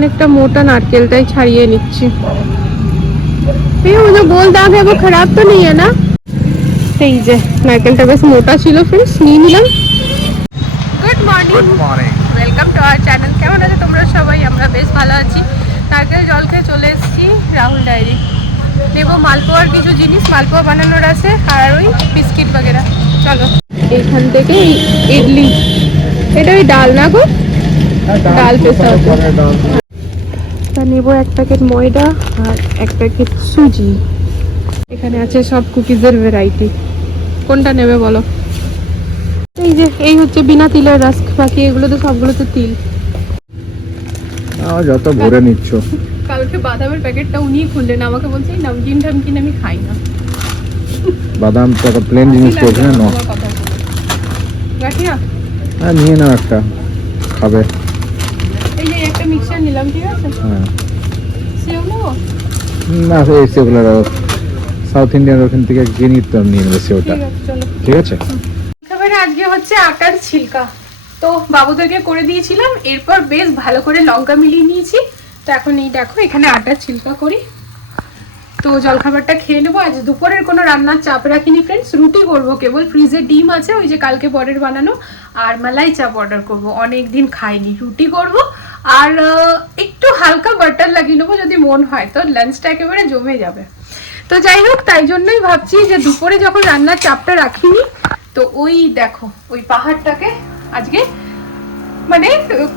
অনেকটা মোটা নারকেলটাই ছাড়িয়ে নিচ্ছি। গোল দাগ খারাপ তো নেই না? সেই যে নারকেলটা বেশ মোটা ছিল ফ্রেন্ডস নিয়ে নিলাম। Good morning welcome to our channel কেমন আছে তোমরা সবাই? আমরা বেশ ভালো আছি। নারকেল জল খেয়ে চলে এসেছি রাহুল ডায়েরি। নেব মালপোয়ার কিছু জিনিস মালপোয়া বানানোর আছে আর ওই বিস্কিট বগেরা। চলো। এখান থেকে ইডলি। এটা ওই ডাল না গো? ডাল পেশা নেব এক প্যাকেট ময়দা আর এক প্যাকেট সুজি। এখানে আছে সব কুকিজের ভ্যারাইটি কোনটা নেবে বলো? এই যে এই হচ্ছে বিনা তিলের রাস্ক বাকি এগুলো তো সবগুলোতে তিল। যত ভরে নিচ্ছ। কালকে বাদামের প্যাকেটটা উনিই খুললেন আমাকে বলছে নামকিন টামকিন আমি খাই না। বাদাম কত প্লেন জিনিস করছে না না হ্যাঁ নিয়ে নাও একটা। খাবে এই যে একটা মিক্সচার নিলাম ঠিক আছে হ্যাঁ। না এই সেগুলো সাউথ ইন্ডিয়ান ওখান থেকে কিনে তো নিয়ে নেবে সেওটা ঠিক আছে আজকে হচ্ছে আটার ছিলকা। তো বাবুদেরকে করে দিয়েছিলাম এরপর বেশ ভালো করে লঙ্কা মিলিয়ে নিয়েছি। তো এখন এই দেখো এখানে আটার ছিলকা করি। তো জলখাবারটা খেয়ে নেব। আজ দুপুরের কোনো রান্নার চাপ রাখিনি ফ্রেন্ডস রুটি করব কেবল। ফ্রিজে ডিম আছে ওই যে কালকে পরের বানানো। আর মালাই চাপ অর্ডার করব। অনেক দিন খাইনি। রুটি করব আর একটু হালকা বাটার লাগিয়ে নেব যদি মন হয়, তো লাঞ্চটা একেবারে জমে যাবে। তো যাই হোক, তাই জন্যই ভাবছি যে দুপুরে যখন রান্নার চাপটা রাখিনি, তো ওই দেখো, ওই পাহাড়টাকে আজকে মানে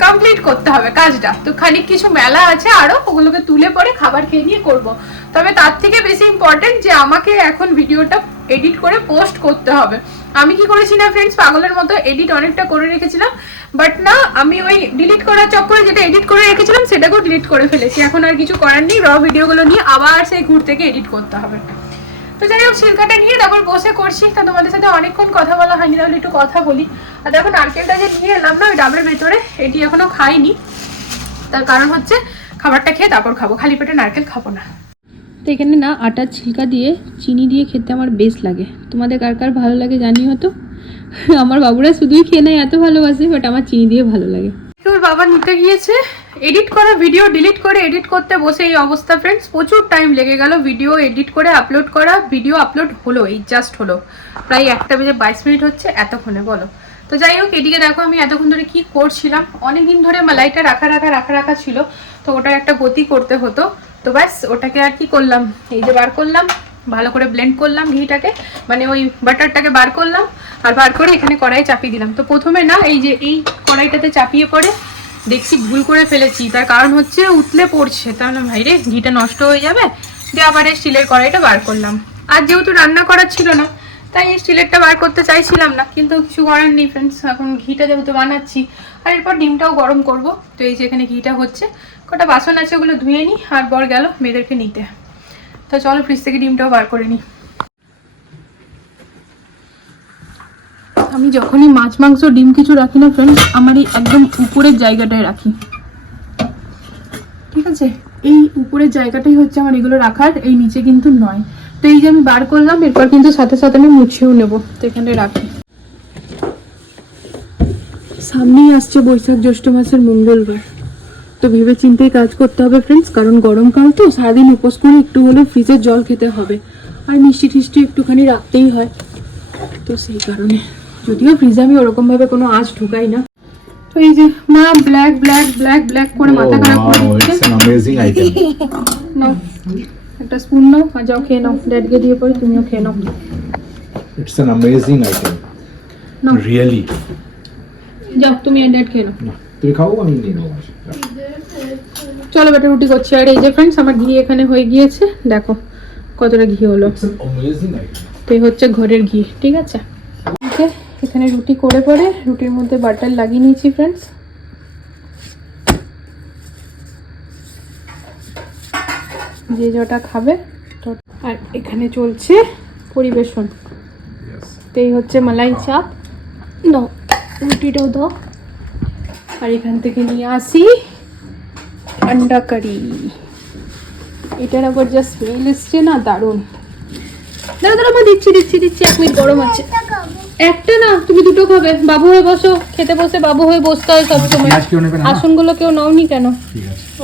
কমপ্লিট করতে হবে কাজটা। তো খানিক কিছু মেলা আছে আরও, ওগুলোকে তুলে পরে খাবার খেয়ে নিয়ে করব। তবে তার থেকে বেশি ইম্পর্টেন্ট যে আমাকে এখন ভিডিওটা এডিট করে পোস্ট করতে হবে। আমি কি করেছি না ফ্রেন্ডস পাগলের মতো এডিট অনেকটা করে রেখেছিলাম বাট না, আমি ওই ডিলিট করার চক্করে যেটা এডিট করে রেখেছিলাম, সেটাকেও ডিলিট করে ফেলেছি। এখন আর কিছু করার নেই র ভিডিওগুলো নিয়ে আবার সেই ঘুর থেকে এডিট করতে হবে। তো যাই হোক ছিলকাটা নিয়ে তারপর বসে করছি। তা তোমাদের সাথে অনেকক্ষণ কথা বলা হয়নি, তাহলে একটু কথা বলি। আর দেখো, নারকেলটা যে নিয়ে এলাম না, ওই ডাবের ভেতরে, এটি এখনও খাইনি। তার কারণ হচ্ছে, খাবারটা খেয়ে তারপর খাব। খালি পেটে নারকেল খাব না। তো এখানে না আটার ছিলকা দিয়ে চিনি দিয়ে খেতে আমার বেশ লাগে। তোমাদের কার কার ভালো লাগে জানিও তো? আমার বাবুরা শুধুই খেয়ে নেয়, এত ভালোবাসে বাট আমার চিনি দিয়ে ভালো লাগে। তোর বাবা নিতে গিয়েছে। এডিট করা ভিডিও ডিলিট করে এডিট করতে বসে এই অবস্থা ফ্রেন্ডস প্রচুর টাইম লেগে গেল ভিডিও এডিট করে আপলোড করা। ভিডিও আপলোড হলো, এই জাস্ট হলো। প্রায় একটা বেজে বাইশ মিনিট হচ্ছে, এতক্ষণে, বলো। তো যাই হোক, এদিকে দেখো আমি এতক্ষণ ধরে কি করছিলাম। অনেকদিন ধরে মালাইটা রাখা রাখা রাখা রাখা ছিল, তো ওটার একটা গতি করতে হতো। তো ব্যাস, ওটাকে আর কি করলাম? এই যে বার করলাম, ভালো করে ব্লেন্ড করলাম ঘিটাকে মানে ওই বাটারটাকে বার করলাম, আর বার করে এখানে কড়াই চাপিয়ে দিলাম। তো প্রথমে না, এই যে এই কড়াইটাতে চাপিয়ে পরে দেখছি ভুল করে ফেলেছি। তার কারণ হচ্ছে উতলে পড়ছে। তাহলে ভাই রে, ঘিটা নষ্ট হয়ে যাবে, দিয়ে আবার এই স্টিলের কড়াইটা বার করলাম। আর যেহেতু রান্না করার ছিল না, তাই এই স্টিলেরটা বার করতে চাইছিলাম না, কিন্তু কিছু করার নেই ফ্রেন্ডস এখন ঘিটা যেহেতু বানাচ্ছি, আর এরপর ডিমটাও গরম করব। তো এই যে এখানে ঘিটা হচ্ছে কটা বাসন আছে ওগুলো ধুয়ে নিই আর বর গেল মেয়েদেরকে নিতে। তো চলো ফ্রিজ থেকে ডিমটাও বার করে নিই আমি যখনই মাছ, মাংস, ডিম কিছু রাখি না ফ্রেন্ডস আমার এই একদম উপরের জায়গাটায় রাখি। ঠিক আছে? এই উপরের জায়গাটাই হচ্ছে আমার এগুলো রাখার, এই নিচে কিন্তু নয়। তো এই যে আমি বার করলাম, এরপর কিন্তু সাথে সাথে আমি মুছেও নেব, তো এখানে রাখি। সামনেই আসছে বৈশাখ জ্যৈষ্ঠ মাসের মঙ্গলবার। তো ভেবে চিন্তেই কাজ করতে হবে ফ্রেন্ডস কারণ গরমকাল তো সারাদিন উপোস করে একটু হলেও ফ্রিজের জল খেতে হবে। আর মিষ্টি টিষ্টি একটুখানি রাখতেই হয়। তো সেই কারণে যদিও ফ্রিজে আমি ওরকম ভাবে কোনো আঁচ ঢুকাই না। তো এই যে মা ব্ল্যাক ব্ল্যাক ব্ল্যাক ব্ল্যাক করে মাথা খারাপ করে দিচ্ছে। নাও একটা স্পুন নাও আর যাও খেয়ে নাও ড্যাডকে দিয়ে পরে তুমিও খেয়ে নাও। It's an amazing item really যাও তুমি ড্যাড খেয়ে নাও। তুমি খাও আমি নিয়ে নেব চলো বেটা রুটি করছি। আর এই যে ফ্রেন্ডস আমার ঘি এখানে হয়ে গিয়েছে। দেখো কতটা ঘি হলো। তো এই হচ্ছে ঘরের ঘি ঠিক আছে? ওকে এখানে রুটি করে পরে রুটির মধ্যে বাটার লাগিয়ে নিয়েছি ফ্রেন্ডস যে যটা খাবে তো- আর এখানে চলছে পরিবেশন। তো এই হচ্ছে মালাই চাপ। দাও রুটিটাও দাও। আর এখান থেকে নিয়ে আসি। আন্ডা কারি এটার আবার যা স্মেল এসছে না? দারুণ। দাঁড়া দাঁড়া মা দিচ্ছি দিচ্ছি দিচ্ছি এক মিনিট গরম আছে। একটা না তুমি দুটো খাবে। বাবু হয়ে বসো খেতে বসে বাবু হয়ে বসতে হয় সবসময় আসনগুলো কেউ নাওনি কেন?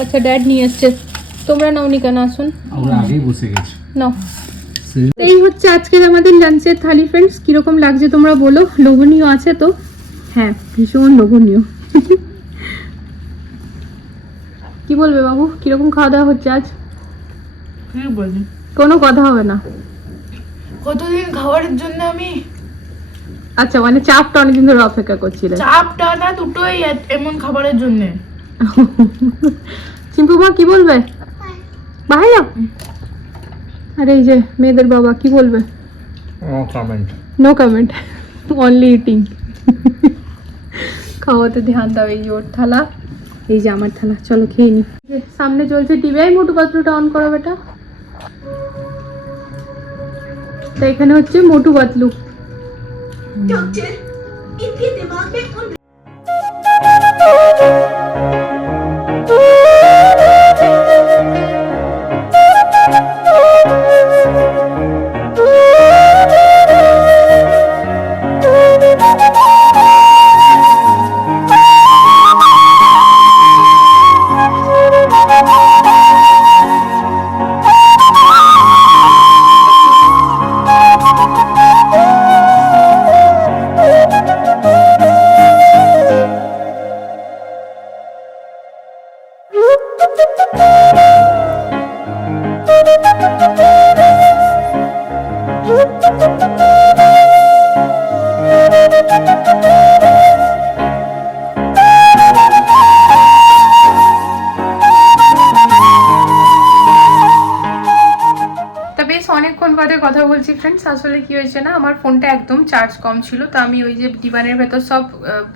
আচ্ছা ড্যাড নিয়ে এসছে। তোমরা নাওনি কেন আসুন? আমরা আগেই বসে গেছি। নাও এই হচ্ছে আজকের আমাদের লাঞ্চের থালি ফ্রেন্ডস কীরকম লাগছে তোমরা বলো? লোভনীয় আছে তো? হ্যাঁ ভীষণ লোভনীয়। কি বলবে বাবু? কীরকম খাওয়া দাওয়া হচ্ছে আজ? কি বলি কোনো কথা হবে না। কতদিন খাবারের জন্য আমি? আচ্ছা মানে চাপটা অনেকদিন ধরে অপেক্ষা করছিলে। চাপ টানা দুটোই এমন খাবারের জন্য। চিম্পু মা কি বলবে? ভাইয়া? আরে এই যে মেয়েদের বাবা কি বলবে? No comment no comment only eating খাওয়াতে ধ্যান দাও এই ওর থালা। এই যে আমার থানা চলো খেয়ে নি। সামনে চলছে টিভিআই মোটু পাতলুটা অন করো বেটা। তো এখানে হচ্ছে মোটু পাতলু। তা বলছি ফ্রেন্ডস আসলে কি হয়েছে না আমার ফোনটা একদম চার্জ কম ছিল তো আমি ওই যে ডিবানের ভেতর সব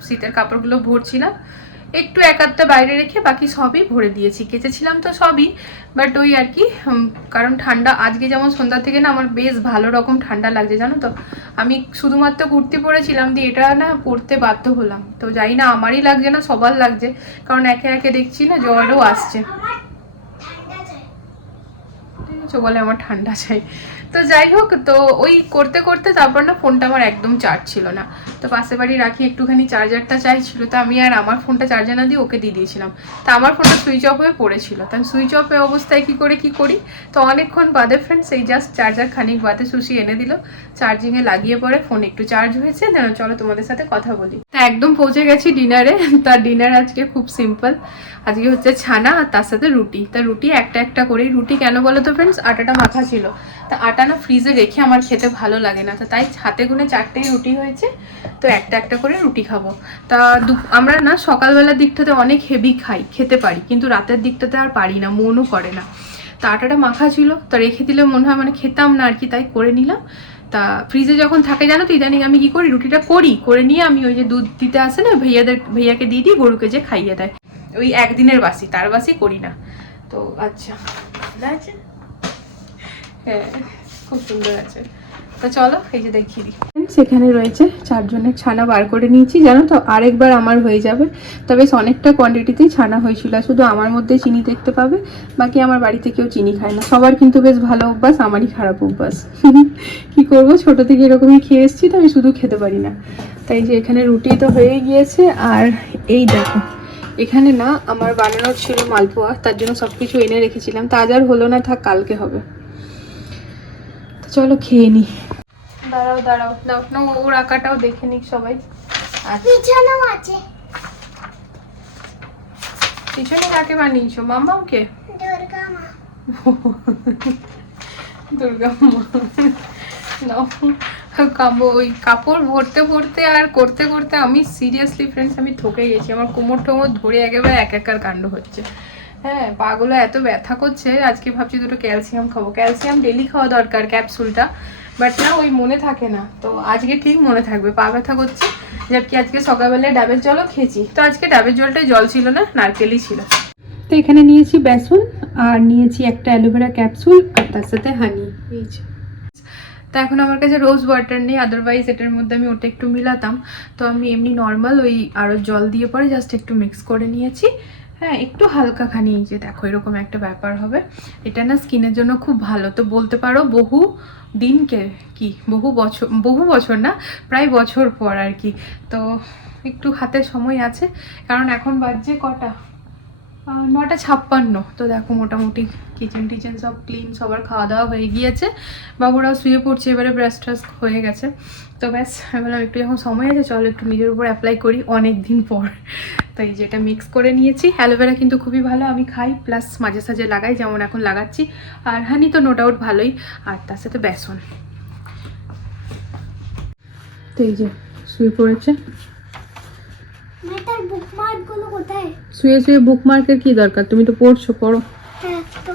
শীতের কাপড়গুলো ভরছিলাম একটু এক আধটা বাইরে রেখে বাকি সবই ভরে দিয়েছি কেচেছিলাম তো সবই বাট ওই আর কি কারণ ঠান্ডা আজকে যেমন সন্ধ্যা থেকে না আমার বেশ ভালো রকম ঠান্ডা লাগছে জানো তো আমি শুধুমাত্র কুর্তি পরেছিলাম দিয়ে এটা না পরতে বাধ্য হলাম তো জানি না আমারই লাগছে না সবার লাগছে কারণ একে একে দেখছি না জ্বরও আসছে। ঠিক আছে বলে আমার ঠান্ডা চাই। তো যাই হোক, তো ওই করতে করতে তারপর না ফোনটা আমার একদম চার্জ ছিল না। তো পাশে বাড়ি রাখি একটুখানি চার্জারটা চাইছিল, তো আমি আর আমার ফোনটা চার্জার না দিয়ে ওকে দিয়ে দিয়েছিলাম। তো আমার ফোনটা সুইচ অফ হয়ে পড়েছিল। তো আমি সুইচ অফ হয়ে অবস্থায় কি করে কি করি? তো অনেকক্ষণ বাদে ফ্রেন্ডস এই জাস্ট চার্জার খানিক বাদে সুশি এনে দিল। চার্জিংয়ে লাগিয়ে পরে ফোন একটু চার্জ হয়েছে যেন চলো তোমাদের সাথে কথা বলি। তা একদম পৌঁছে গেছি ডিনারে তার ডিনার আজকে খুব সিম্পল আজকে হচ্ছে ছানা আর তার সাথে রুটি। তা রুটি একটা একটা করেই, রুটি কেন বলো তো ফ্রেন্ডস আটাটা মাখা ছিল। তা আটা না ফ্রিজে রেখে আমার খেতে ভালো লাগে না। তো তাই হাতে গুনে চারটেই রুটি হয়েছে তো একটা একটা করে রুটি খাব। তা আমরা না সকালবেলার দিকটাতে অনেক হেভি খাই খেতে পারি কিন্তু রাতের দিকটাতে আর পারি না মনও করে না। তা আটাটা মাখা ছিল তো রেখে দিলে মনে হয় মানে খেতাম না আর কি তাই করে নিলাম। তা ফ্রিজে যখন থাকে জানো তো ইদানিং আমি কি করি রুটিটা করি করে নিয়ে আমি ওই যে দুধ দিতে আসে না ভাইয়াদের ভাইয়াকে দিয়ে দিই গরুকে যে খাইয়ে দেয়। ওই একদিনের বাসি তার বাসি করি না। তো আচ্ছা হ্যাঁ। খুব সুন্দর আছে। তো চলো, এই যে দেখিয়ে দিই। সেখানে রয়েছে চারজনের ছানা বার করে নিয়েছি, জানো তো? আরেকবার আমার হয়ে যাবে। তবে অনেকটা কোয়ান্টিটিতেই ছানা হয়েছিল শুধু আমার মধ্যে চিনি দেখতে পাবে, বাকি আমার বাড়িতে কেউ চিনি খায় না। সবার কিন্তু বেশ ভালো অভ্যাস, আমারই খারাপ অভ্যাস। কি করব? ছোট থেকে এরকমই খেয়ে এসেছি তো, আমি শুধু খেতে পারি না। তাই যে এখানে রুটি তো হয়ে গিয়েছে, আর এই দেখো, এখানে না আমার বানানোর ছিল মালপোয়া, তার জন্য সব কিছু এনে রেখেছিলাম। তা আজ আর হলো না, থাক, কালকে হবে। চলো খেয়ে নি। দাঁড়াও দাঁড়াও না ওর আঁকাটাও দেখে নিক সবাই। আচ্ছা। বিছানাও আছে। পিছনে কাকে বানিয়েছো? মামাকে দুর্গা মা দুর্গা মা ওই কাপড় ভরতে ভরতে আর করতে করতে আমি সিরিয়াসলি ফ্রেন্ডস আমি ঠকে গেছি। আমার কোমর টোমর ধরে একেবারে এক একার কাণ্ড হচ্ছে। হ্যাঁ পাগুলো এত ব্যথা করছে। আজকে ভাবছি দুটো ক্যালসিয়াম খাব। ক্যালসিয়াম ডেলি খাওয়া দরকার ক্যাপসুলটা বাট না, ওই মনে থাকে না। তো আজকে ঠিক মনে থাকবে। পা ব্যথা করছে। কি আজকে সকালবেলায় ডাবের জলও খেয়েছি। তো আজকে ডাবের জলটাই জল ছিল না, নারকেলই ছিল। তো এখানে নিয়েছি বেসন আর নিয়েছি একটা অ্যালোভেরা ক্যাপসুল আর তার সাথে হানি তা এখন আমার কাছে রোজ ওয়াটার নেই। আদারওয়াইজ এটার মধ্যে আমি ওটা একটু মিলাতাম। তো আমি এমনি নর্মাল ওই আরও জল দিয়ে পরে জাস্ট একটু মিক্স করে নিয়েছি। হ্যাঁ একটু হালকা খানি এই যে দেখো, এরকম একটা ব্যাপার হবে। এটা না স্কিনের জন্য খুব ভালো। তো বলতে পারো বহু দিনকে কি, বহু বছর বহু বছর না, প্রায় বছর পর আর কি। তো একটু হাতে সময় আছে, কারণ এখন বাজছে কটা? নটা ছাপ্পান্ন। তো দেখো মোটামুটি কিচেন টিচেন সব ক্লিন সবার খাওয়া দাওয়া হয়ে গিয়েছে। বাবুরাও শুয়ে পড়ছে, এবারে ব্রাশ ট্রাশ হয়ে গেছে। তো ব্যাস, আমি বললাম, একটু যখন সময় আছে, চলো একটু নিজের উপর অ্যাপ্লাই করি অনেক দিন পর। তো এই যেটা মিক্স করে নিয়েছি। অ্যালোভেরা কিন্তু খুবই ভালো, আমি খাই প্লাস মাঝে সাঝে লাগাই, যেমন এখন লাগাচ্ছি। আর হানি তো নো ডাউট ভালোই, আর তার সাথে বেসন। তো এই যে, শুয়ে পড়েছে। মানে তার বুকমার্ক গুলো কোথায় শুয়ে শুয়ে বুকমার্কের কি দরকার তুমি তো পড়ছো পড়ো হ্যাঁ তো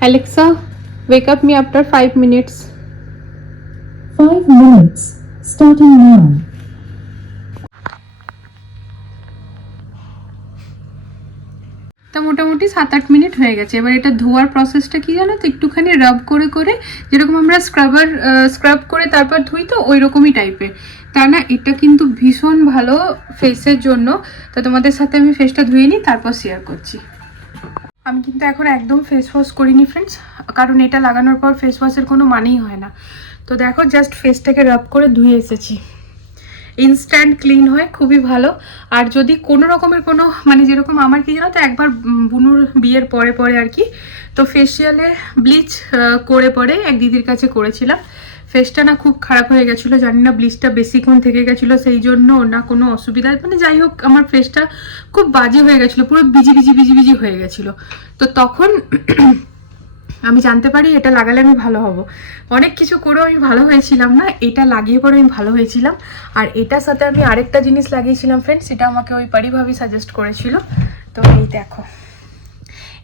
Alexa, wake up me after five minutes. Five minutes, starting now. সাত আট মিনিট হয়ে গেছে। এবার এটা ধোয়ার প্রসেসটা কি জানো তো? একটুখানি রাব করে করে যেরকম আমরা স্ক্রাবার স্ক্রাব করে তারপর ধুই তো ওই রকমই টাইপের তা না, এটা কিন্তু ভীষণ ভালো ফেসের জন্য। তো তোমাদের সাথে আমি ফেসটা ধুয়ে নিই, তারপর শেয়ার করছি। আমি কিন্তু এখন একদম ফেস ওয়াশ করিনি ফ্রেন্ডস কারণ এটা লাগানোর পর ফেস ওয়াশের কোনো মানেই হয় না। তো দেখো জাস্ট ফেসটাকে রাব করে ধুয়ে এসেছি। ইনস্ট্যান্ট ক্লিন হয়, খুবই ভালো। আর যদি কোনো রকমের কোনো মানে যেরকম আমার কি জানো তো, একবার বুনুর বিয়ের পরে পরে আর কি, তো ফেসিয়ালে ব্লিচ করে পরে এক দিদির কাছে করেছিলাম। ফেসটা না খুব খারাপ হয়ে গেছিল, জানি না ব্লিচটা বেশিক্ষণ থেকে গেছিল, সেই জন্য না কোনো অসুবিধা মানে যাই হোক, আমার ফেসটা খুব বাজে হয়ে গেছিল, পুরো বিজি বিজি বিজি বিজি হয়ে গেছিল। তো তখন আমি জানতে পারি এটা লাগালে আমি ভালো হব। অনেক কিছু করেও আমি ভালো হয়েছিলাম না, এটা লাগিয়ে পরে আমি ভালো হয়েছিলাম। আর এটার সাথে আমি আরেকটা জিনিস লাগিয়েছিলাম ফ্রেন্ড সেটা আমাকে ওই পারিভাবি সাজেস্ট করেছিল। তো এই দেখো।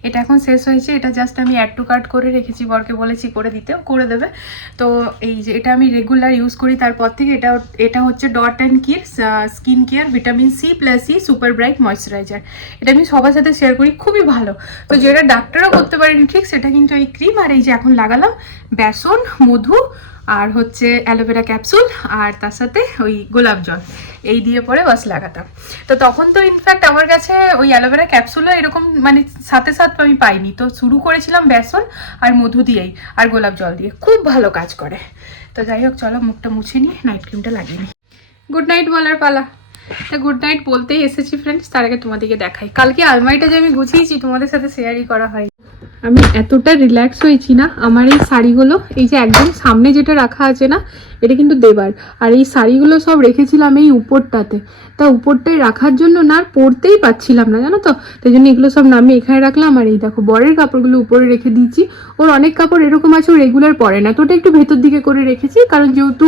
এটা এখন শেষ হয়েছে, এটা জাস্ট আমি অ্যাড টু কার্ট করে রেখেছি, বরকে বলেছি করে দিতে করে দেবে। তো এই যে এটা আমি রেগুলার ইউজ করি, তারপর থেকে এটা এটা হচ্ছে Dot and Key skin care vitamin C plus C super bright moisturiser এটা আমি সবার সাথে শেয়ার করি, খুবই ভালো। তো যেটা ডাক্তারও করতে পারেনি ঠিক, সেটা কিন্তু এই ক্রিম আর এই যে এখন লাগালাম, বেসন, মধু আর হচ্ছে অ্যালোভেরা ক্যাপসুল আর তার সাথে ওই গোলাপ জল, এই দিয়ে পরে বাস লাগাতাম। তো তখন তো ইনফ্যাক্ট আমার কাছে ওই অ্যালোভেরা ক্যাপসুলও এরকম মানে সাথে সাথে আমি পাইনি। তো শুরু করেছিলাম বেসন আর মধু দিয়েই আর গোলাপ জল দিয়ে। খুব ভালো কাজ করে। তো যাই হোক, চলো মুখটা মুছে নিয়ে নাইট ক্রিমটা লাগিয়ে নিই। গুড নাইট বলার পালা। তা গুড নাইট বলতেই এসেছি ফ্রেন্ডস তার আগে তোমাদেরকে দেখাই। কালকে আলমারিটা যে আমি গুছিয়েছি, তোমাদের সাথে শেয়ারই করা হয় আমি এতটা রিল্যাক্স হয়েছি না। আমার এই শাড়িগুলো, এই যে একদম সামনে যেটা রাখা আছে না এটা কিন্তু দেবার। আর এই শাড়িগুলো সব রেখেছিলাম এই উপরটাতে। তা উপরটায় রাখার জন্য না আর পরতেই পাচ্ছিলাম না, জানো তো? তাই জন্য এগুলো সব নামিয়ে এখানে রাখলাম। আর এই দেখো, বরের কাপড়গুলো উপরে রেখে দিয়েছি। ওর অনেক কাপড় এরকম আছে, ও রেগুলার পরে না। তো ওটা একটু ভেতর দিকে করে রেখেছি, কারণ যেহেতু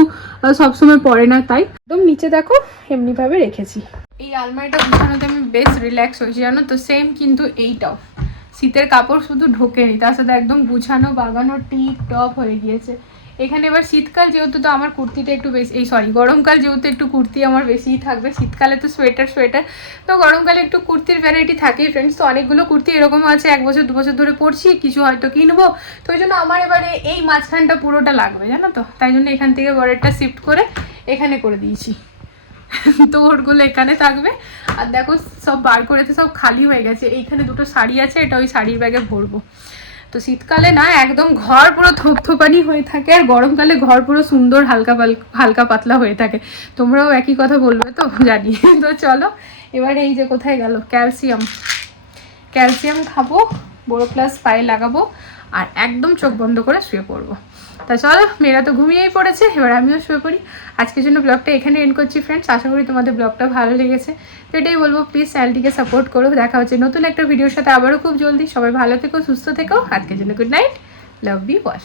সবসময় পরে না তাই। একদম নিচে দেখো, এমনিভাবে রেখেছি। এই আলমারিটা গুছানোতে আমি বেশ রিল্যাক্স হয়েছি, জানো তো? সেম কিন্তু এইটাও। শীতের কাপড় শুধু ঢোকেনি, তার সাথে একদম গুছানো বাগানো টিপ টপ হয়ে গিয়েছে। এখানে এবার শীতকাল যেহেতু, তো আমার কুর্তিটা একটু বেশি এই সরি গরমকাল যেহেতু একটু কুর্তি আমার বেশিই থাকবে। শীতকালে তো সোয়েটার সোয়েটার তো গরমকালে একটু কুর্তির ভ্যারাইটি থাকেই ফ্রেন্ডস তো অনেকগুলো কুর্তি এরকম আছে, এক বছর, দু বছর ধরে পরছি, কিছু হয়তো কিনবো। তো ওই জন্য আমার এবারে এই মাঝখানটা পুরোটা লাগবে, জানো তো? তাই জন্য এখান থেকে বরেরটা শিফট করে এখানে করে দিয়েছি। তো ওরগুলো এখানে থাকবে। আর দেখো, সব বার করেতে সব খালি হয়ে গেছে। এইখানে দুটো শাড়ি আছে, এটা ওই শাড়ির ব্যাগে ভরবো। তো শীতকালে না একদম ঘর পুরো থপথপানি হয়ে থাকে আর গরমকালে ঘর পুরো সুন্দর হালকা হালকা পাতলা হয়ে থাকে। তোমরাও একই কথা বলবে তো, জানি। তো চলো, এবার এই যে কোথায় গেল? ক্যালসিয়াম। ক্যালসিয়াম খাব, বড় প্লাস পায়ে লাগাবো, আর একদম চোখ বন্ধ করে শুয়ে পড়ব। তা চলো, মেয়েরা তো ঘুমিয়েই পড়েছে, এবার আমিও শুয়ে পড়ি। আজকের জন্য ব্লগটা এখানে এন্ড করছি ফ্রেন্ডস আশা করি তোমাদের ব্লগটা ভালো লেগেছে। তো এটাই বলব প্লিজ চ্যানেলটিকে সাপোর্ট করো। দেখা হচ্ছে নতুন একটা ভিডিওর সাথে আবারও খুব জলদি। সবাই ভালো থেকো, সুস্থ থেকো। আজকের জন্য গুড নাইট লাভ বি ওয়াশ